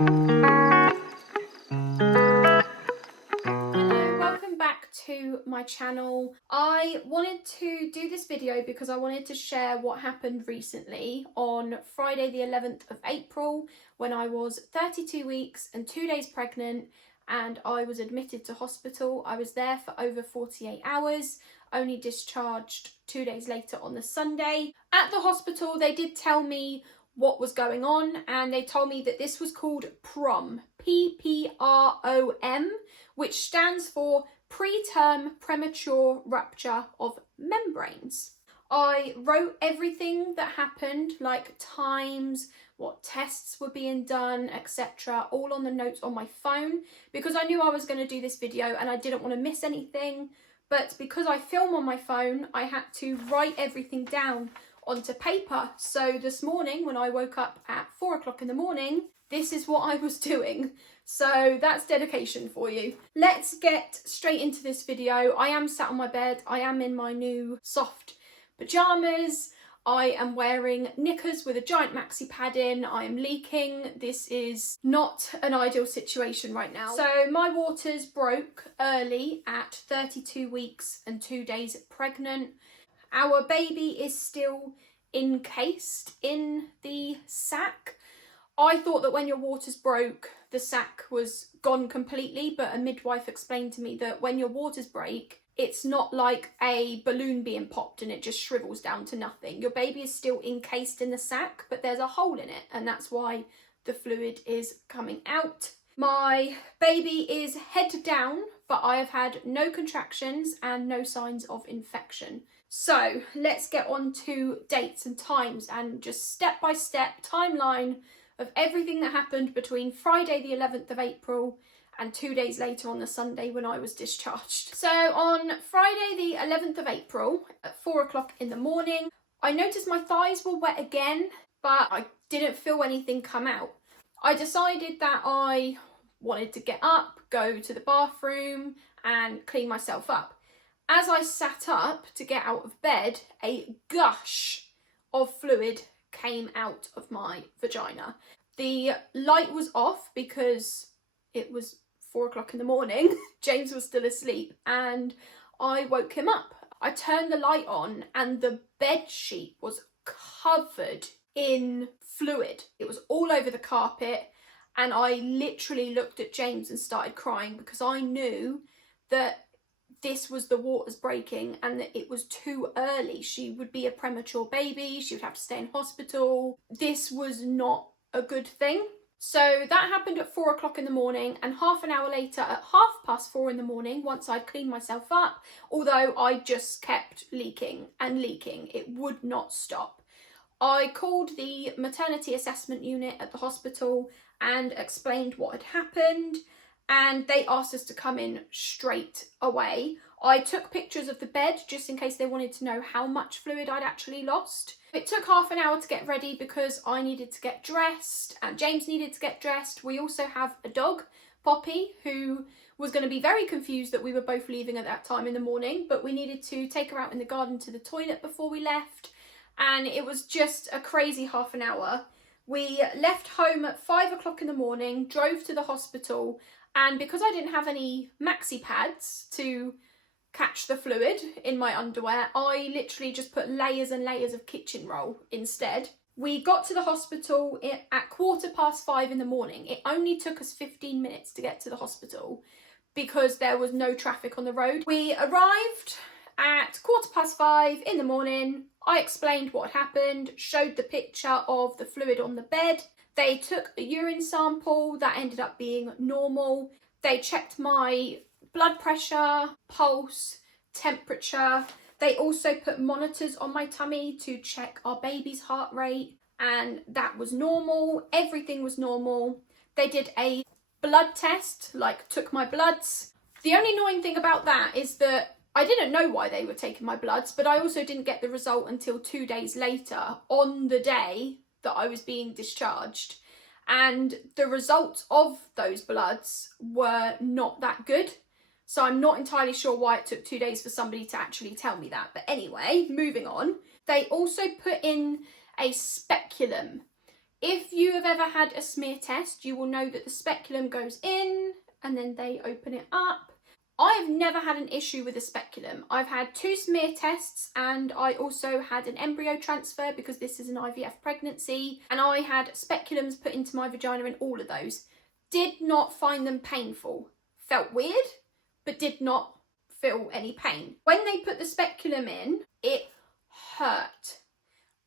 Welcome back to my channel. I wanted to do this video because I wanted to share what happened recently on Friday the 11th of April when I was 32 weeks and 2 days pregnant and I was admitted to hospital. I was there for over 48 hours, only discharged 2 days later on the Sunday. At the hospital they did tell me what was going on, and they told me that this was called PROM, PPROM, which stands for Preterm Premature Rupture of Membranes. I wrote everything that happened, like times, what tests were being done, etc., all on the notes on my phone, because I knew I was going to do this video and I didn't want to miss anything. But because I film on my phone, I had to write everything down onto paper. So this morning when I woke up at 4 o'clock in the morning, this is what I was doing. So that's dedication for you. Let's get straight into this video. I am sat on my bed. I am in my new soft pajamas. I am wearing knickers with a giant maxi pad in. I am leaking. This is not an ideal situation right now. So my waters broke early at 32 weeks and 2 days pregnant. Our baby is still encased in the sac. I thought that when your waters broke, the sac was gone completely, but a midwife explained to me that when your waters break, it's not like a balloon being popped and it just shrivels down to nothing. Your baby is still encased in the sac, but there's a hole in it, and that's why the fluid is coming out. My baby is head down, but I have had no contractions and no signs of infection. So let's get on to dates and times and just step-by-step timeline of everything that happened between Friday the 11th of April and 2 days later on the Sunday when I was discharged. So on Friday the 11th of April at 4 o'clock in the morning, I noticed my thighs were wet again, but I didn't feel anything come out. I decided that I wanted to get up, go to the bathroom and clean myself up. As I sat up to get out of bed, a gush of fluid came out of my vagina. The light was off because it was 4 o'clock in the morning. James was still asleep and I woke him up. I turned the light on and the bed sheet was covered in fluid. It was all over the carpet and I literally looked at James and started crying because I knew that this was the waters breaking and that it was too early. She would be a premature baby, she would have to stay in hospital. This was not a good thing. So that happened at 4 o'clock in the morning, and half an hour later at 4:30 in the morning, once I'd cleaned myself up, although I just kept leaking and leaking, it would not stop. I called the maternity assessment unit at the hospital and explained what had happened, and they asked us to come in straight away. I took pictures of the bed just in case they wanted to know how much fluid I'd actually lost. It took half an hour to get ready because I needed to get dressed and James needed to get dressed. We also have a dog, Poppy, who was going to be very confused that we were both leaving at that time in the morning, but we needed to take her out in the garden to the toilet before we left, and it was just a crazy half an hour. We left home at 5 o'clock in the morning, drove to the hospital, and because I didn't have any maxi pads to catch the fluid in my underwear, I literally just put layers and layers of kitchen roll instead. We got to the hospital at 5:15 in the morning. It only took us 15 minutes to get to the hospital because there was no traffic on the road. We arrived at 5:15 in the morning. I explained what happened, showed the picture of the fluid on the bed. They took a urine sample that ended up being normal. They checked my blood pressure, pulse, temperature. They also put monitors on my tummy to check our baby's heart rate, and that was normal. Everything was normal. They did a blood test, like took my bloods. The only annoying thing about that is that I didn't know why they were taking my bloods, but I also didn't get the result until 2 days later, on the day that I was being discharged. And the results of those bloods were not that good. So I'm not entirely sure why it took 2 days for somebody to actually tell me that. But anyway, moving on. They also put in a speculum If you have ever had a smear test, you will know that the speculum goes in and then they open it up. I have never had an issue with a speculum. I've had 2 smear tests and I also had an embryo transfer because this is an IVF pregnancy, and I had speculums put into my vagina in all of those. Did not find them painful. Felt weird, but did not feel any pain. When they put the speculum in, it hurt.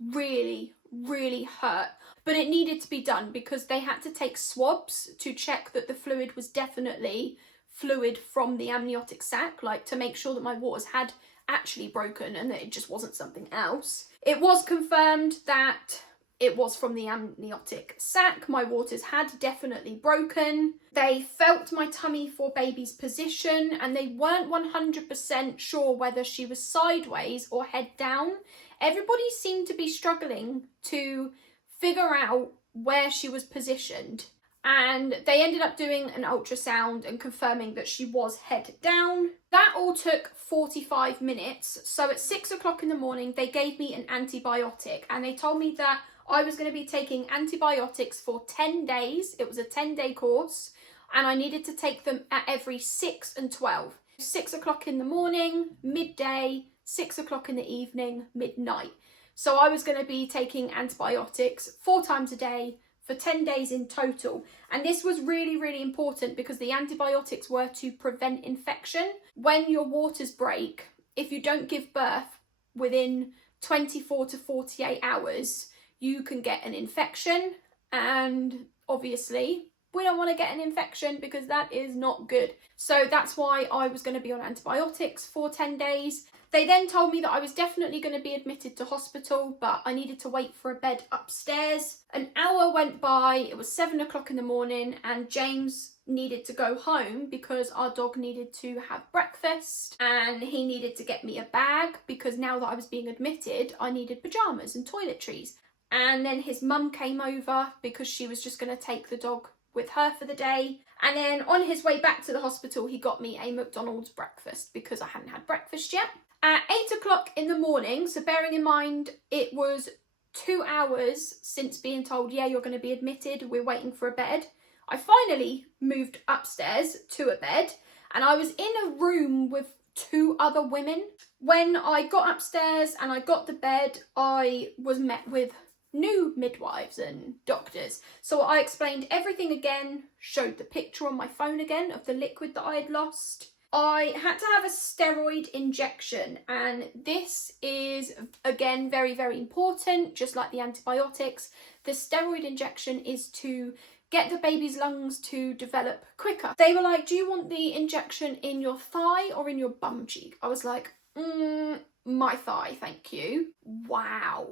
Really, really hurt. But it needed to be done because they had to take swabs to check that the fluid was definitely fluid from the amniotic sac, like to make sure that my waters had actually broken and that it just wasn't something else. It was confirmed that it was from the amniotic sac. My waters had definitely broken. They felt my tummy for baby's position and they weren't 100% sure whether she was sideways or head down. Everybody seemed to be struggling to figure out where she was positioned. And they ended up doing an ultrasound and confirming that she was head down. That all took 45 minutes. So at 6 o'clock in the morning, they gave me an antibiotic and they told me that I was going to be taking antibiotics for 10 days. It was a 10-day course and I needed to take them at every 6 and 12. 6 o'clock in the morning, midday, 6 o'clock in the evening, midnight. So I was going to be taking antibiotics 4 times a day for 10 days in total. And this was really, really important because the antibiotics were to prevent infection. When your waters break, if you don't give birth within 24 to 48 hours, you can get an infection. And obviously, we don't want to get an infection because that is not good. So that's why I was going to be on antibiotics for 10 days. They then told me that I was definitely going to be admitted to hospital, but I needed to wait for a bed upstairs. An hour went by, it was 7 o'clock in the morning, and James needed to go home because our dog needed to have breakfast and he needed to get me a bag because now that I was being admitted, I needed pyjamas and toiletries. And then his mum came over because she was just going to take the dog with her for the day. And then on his way back to the hospital, he got me a McDonald's breakfast because I hadn't had breakfast yet. At 8 o'clock in the morning, so bearing in mind it was 2 hours since being told, yeah, you're going to be admitted, we're waiting for a bed, I finally moved upstairs to a bed and I was in a room with 2 other women. When I got upstairs and I got the bed, I was met with new midwives and doctors. So I explained everything again, showed the picture on my phone again of the liquid that I had lost. I had to have a steroid injection, and this is, again, very, very important, just like the antibiotics. The steroid injection is to get the baby's lungs to develop quicker. They were like, do you want the injection in your thigh or in your bum cheek? I was like, my thigh, thank you. Wow.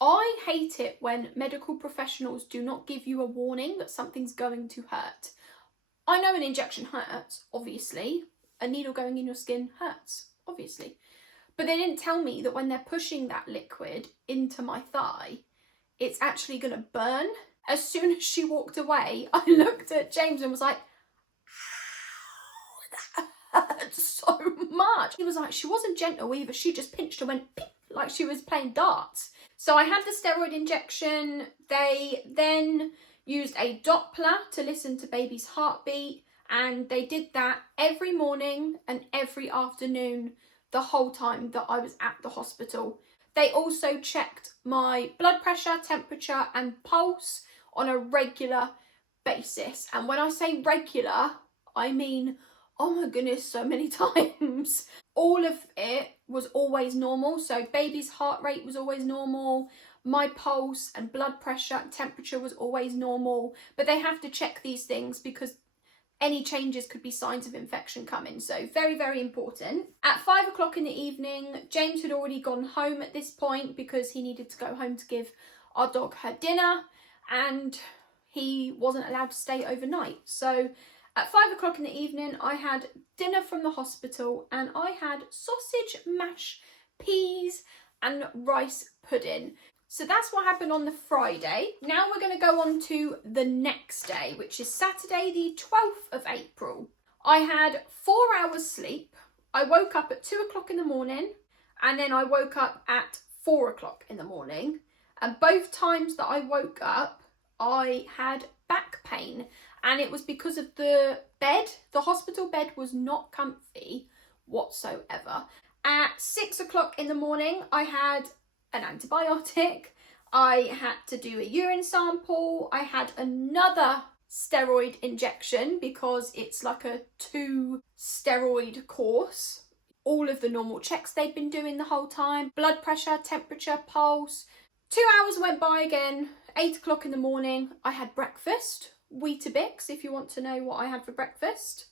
I hate it when medical professionals do not give you a warning that something's going to hurt. I know an injection hurts, obviously. A needle going in your skin hurts, obviously. But they didn't tell me that when they're pushing that liquid into my thigh, it's actually going to burn. As soon as she walked away, I looked at James and was like, ow, that hurts so much. He was like, she wasn't gentle either. She just pinched and went, ping, like she was playing darts. So I had the steroid injection. They then used a Doppler to listen to baby's heartbeat. And they did that every morning and every afternoon the whole time that I was at the hospital. They also checked my blood pressure, temperature and pulse on a regular basis. And when I say regular, I mean, oh my goodness, so many times. All of it was always normal. So baby's heart rate was always normal. My pulse and blood pressure and temperature was always normal. But they have to check these things because any changes could be signs of infection coming. So very, very important. At 5 o'clock in the evening, James had already gone home at this point because he needed to go home to give our dog her dinner and he wasn't allowed to stay overnight. So at 5 o'clock in the evening, I had dinner from the hospital and I had sausage, mash, peas and rice pudding. So that's what happened on the Friday. Now we're going to go on to the next day, which is Saturday the 12th of April. I had 4 hours sleep. I woke up at 2 o'clock in the morning and then I woke up at 4 o'clock in the morning. And both times that I woke up, I had back pain, and it was because of the bed. The hospital bed was not comfy whatsoever. At 6 o'clock in the morning, I had an antibiotic. I had to do a urine sample. I had another steroid injection because it's like a 2 steroid course. All of the normal checks they'd been doing the whole time. Blood pressure, temperature, pulse. 2 hours went by again. 8 o'clock in the morning, I had breakfast. Weetabix, if you want to know what I had for breakfast.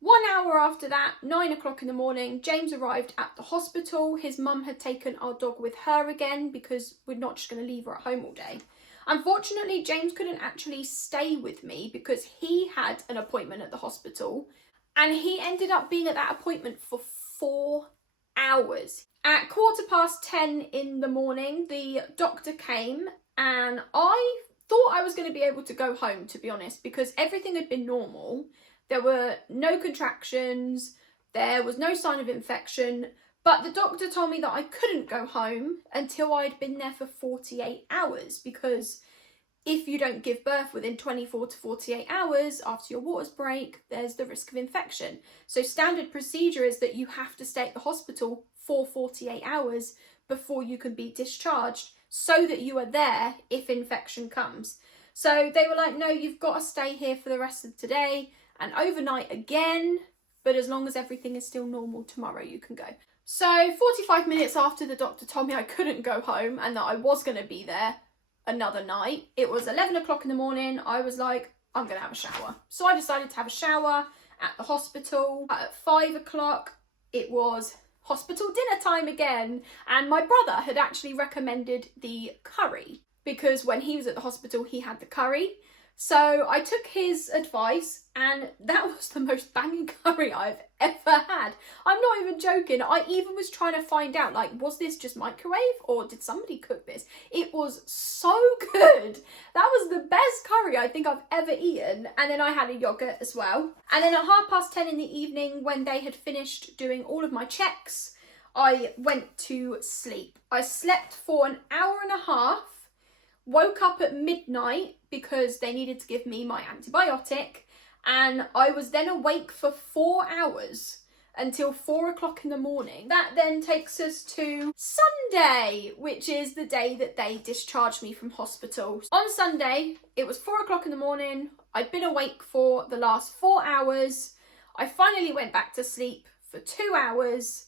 1 hour after that, 9 o'clock in the morning, James arrived at the hospital. His mum had taken our dog with her again because we're not just going to leave her at home all day. Unfortunately, James couldn't actually stay with me because he had an appointment at the hospital, and he ended up being at that appointment for 4 hours. At 10:15 in the morning, the doctor came, and I thought I was going to be able to go home, to be honest, because everything had been normal. There were no contractions, there was no sign of infection, but the doctor told me that I couldn't go home until I'd been there for 48 hours, because if you don't give birth within 24 to 48 hours after your waters break, there's the risk of infection. So standard procedure is that you have to stay at the hospital for 48 hours before you can be discharged, so that you are there if infection comes. So they were like, no, you've got to stay here for the rest of today and overnight again, but as long as everything is still normal, tomorrow you can go. So 45 minutes after the doctor told me I couldn't go home and that I was going to be there another night, it was 11 o'clock in the morning. I was like, I'm going to have a shower. So I decided to have a shower at the hospital. At 5 o'clock, it was hospital dinner time again, and my brother had actually recommended the curry because when he was at the hospital he had the curry. So I took his advice, and that was the most banging curry I've ever had. I'm not even joking. I even was trying to find out, like, was this just microwave or did somebody cook this? It was so good. That was the best curry I think I've ever eaten. And then I had a yogurt as well. And then at 10:30 in the evening, when they had finished doing all of my checks, I went to sleep. I slept for an hour and a half. Woke up at midnight because they needed to give me my antibiotic, and I was then awake for 4 hours until 4 o'clock in the morning. That then takes us to Sunday, which is the day that they discharged me from hospital. On Sunday, it was 4 o'clock in the morning. I'd been awake for the last 4 hours. I finally went back to sleep for 2 hours,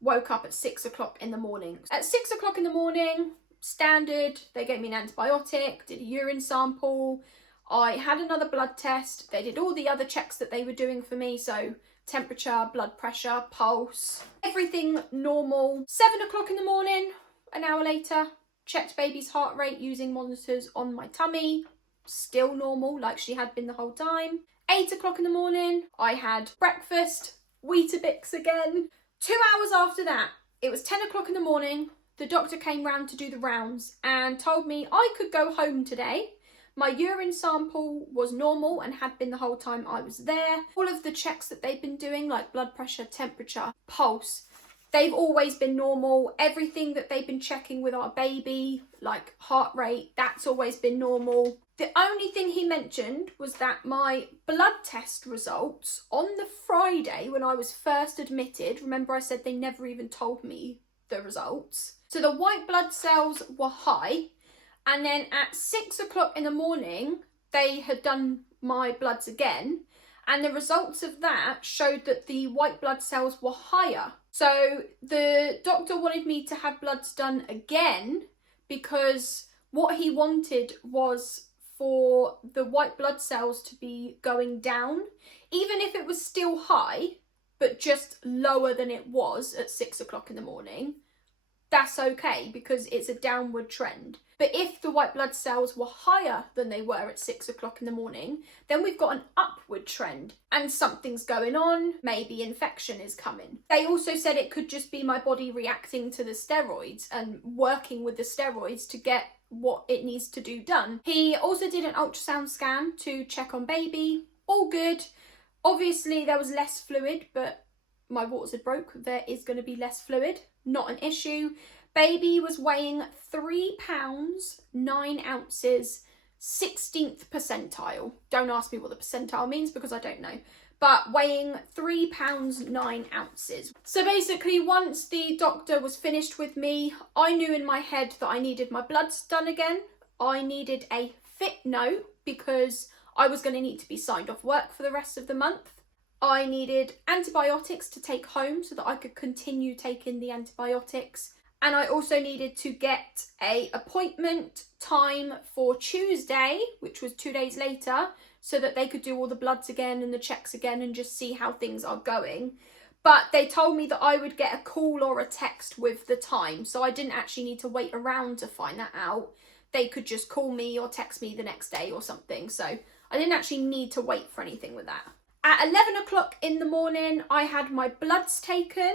woke up at 6 o'clock in the morning. At 6 o'clock in the morning, standard, they gave me an antibiotic, did a urine sample, I had another blood test, they did all the other checks that they were doing for me, so temperature, blood pressure, pulse, everything normal. 7 o'clock in the morning, an hour later, checked baby's heart rate using monitors on my tummy, still normal like she had been the whole time. 8 o'clock in the morning, I had breakfast, Weetabix again. 2 hours after that, it was 10 o'clock in the morning, the doctor came round to do the rounds and told me I could go home today. My urine sample was normal and had been the whole time I was there. All of the checks that they've been doing, like blood pressure, temperature, pulse, they've always been normal. Everything that they've been checking with our baby, like heart rate, that's always been normal. The only thing he mentioned was that my blood test results on the Friday when I was first admitted, remember I said they never even told me the results. So the white blood cells were high, and then at 6 o'clock in the morning, they had done my bloods again, and the results of that showed that the white blood cells were higher. So the doctor wanted me to have bloods done again because what he wanted was for the white blood cells to be going down, even if it was still high, but just lower than it was at 6 o'clock in the morning. That's okay because it's a downward trend. But if the white blood cells were higher than they were at 6 o'clock in the morning, then we've got an upward trend and something's going on, maybe infection is coming. They also said it could just be my body reacting to the steroids and working with the steroids to get what it needs to do done. He also did an ultrasound scan to check on baby, all good. Obviously there was less fluid, but my waters had broke, there is going to be less fluid, not an issue. Baby was weighing 3 pounds, 9 ounces, 16th percentile. Don't ask me what the percentile means because I don't know. But weighing 3 pounds 9 ounces. So basically, once the doctor was finished with me, I knew in my head that I needed my bloods done again. I needed a fit note because I was going to need to be signed off work for the rest of the month. I needed antibiotics to take home so that I could continue taking the antibiotics. And I also needed to get an appointment time for Tuesday, which was 2 days later, so that they could do all the bloods again and the checks again and just see how things are going. But they told me that I would get a call or a text with the time, so I didn't actually need to wait around to find that out. They could just call me or text me the next day or something, so I didn't actually need to wait for anything with that. At 11 o'clock in the morning, I had my bloods taken.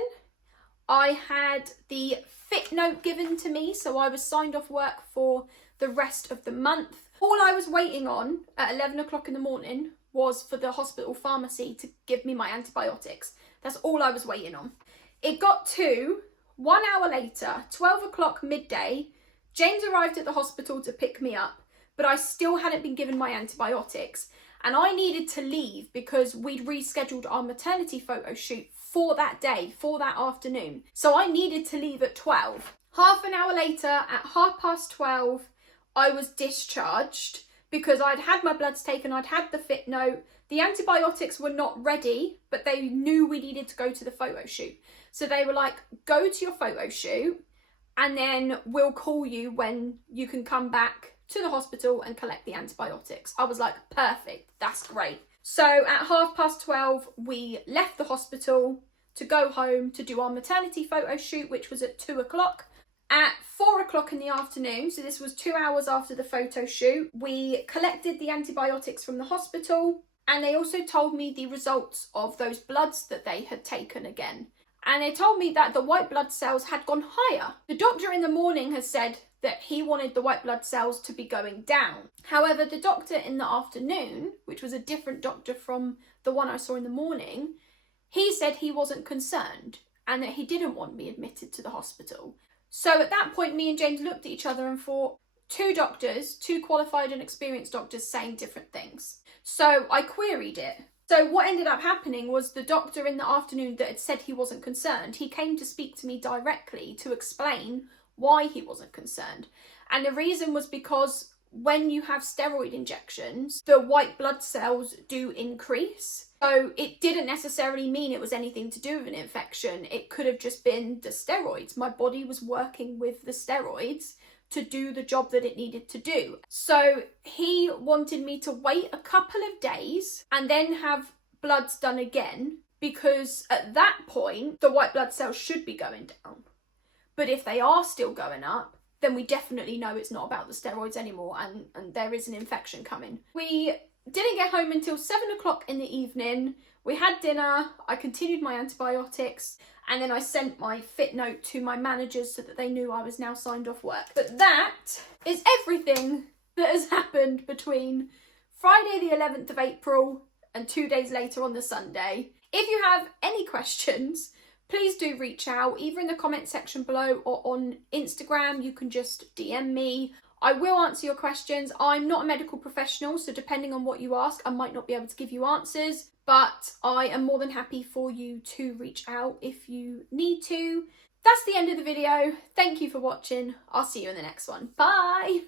I had the fit note given to me, so I was signed off work for the rest of the month. All I was waiting on at 11 o'clock in the morning was for the hospital pharmacy to give me my antibiotics. That's all I was waiting on. It got to 1 hour later, 12 o'clock midday. James arrived at the hospital to pick me up, but I still hadn't been given my antibiotics. And I needed to leave because we'd rescheduled our maternity photo shoot for that day, for that afternoon. So I needed to leave at 12. Half an hour later, at 12:30, I was discharged because I'd had my bloods taken, I'd had the fit note. The antibiotics were not ready, but they knew we needed to go to the photo shoot. So they were like, go to your photo shoot and then we'll call you when you can come back to the hospital and collect the antibiotics. I was like, perfect, that's great. So at 12:30, we left the hospital to go home to do our maternity photo shoot, which was at 2 o'clock. At 4 o'clock in the afternoon, so this was 2 hours after the photo shoot, we collected the antibiotics from the hospital, and they also told me the results of those bloods that they had taken again. And they told me that the white blood cells had gone higher. The doctor in the morning has said that he wanted the white blood cells to be going down. However, the doctor in the afternoon, which was a different doctor from the one I saw in the morning, he said he wasn't concerned and that he didn't want me admitted to the hospital. So at that point, me and James looked at each other and thought, two doctors, two qualified and experienced doctors saying different things. So I queried it. So what ended up happening was the doctor in the afternoon that had said he wasn't concerned, he came to speak to me directly to explain why he wasn't concerned. And the reason was because when you have steroid injections, the white blood cells do increase. So it didn't necessarily mean it was anything to do with an infection. It could have just been the steroids. My body was working with the steroids to do the job that it needed to do. So he wanted me to wait a couple of days and then have bloods done again, because at that point, the white blood cells should be going down. But if they are still going up, then we definitely know it's not about the steroids anymore and there is an infection coming. We didn't get home until 7 o'clock in the evening. We had dinner, I continued my antibiotics, and then I sent my fit note to my managers so that they knew I was now signed off work. But that is everything that has happened between Friday the 11th of April and 2 days later on the Sunday. If you have any questions, please do reach out, either in the comment section below or on Instagram. You can just DM me. I will answer your questions. I'm not a medical professional, so depending on what you ask, I might not be able to give you answers, but I am more than happy for you to reach out if you need to. That's the end of the video. Thank you for watching. I'll see you in the next one. Bye!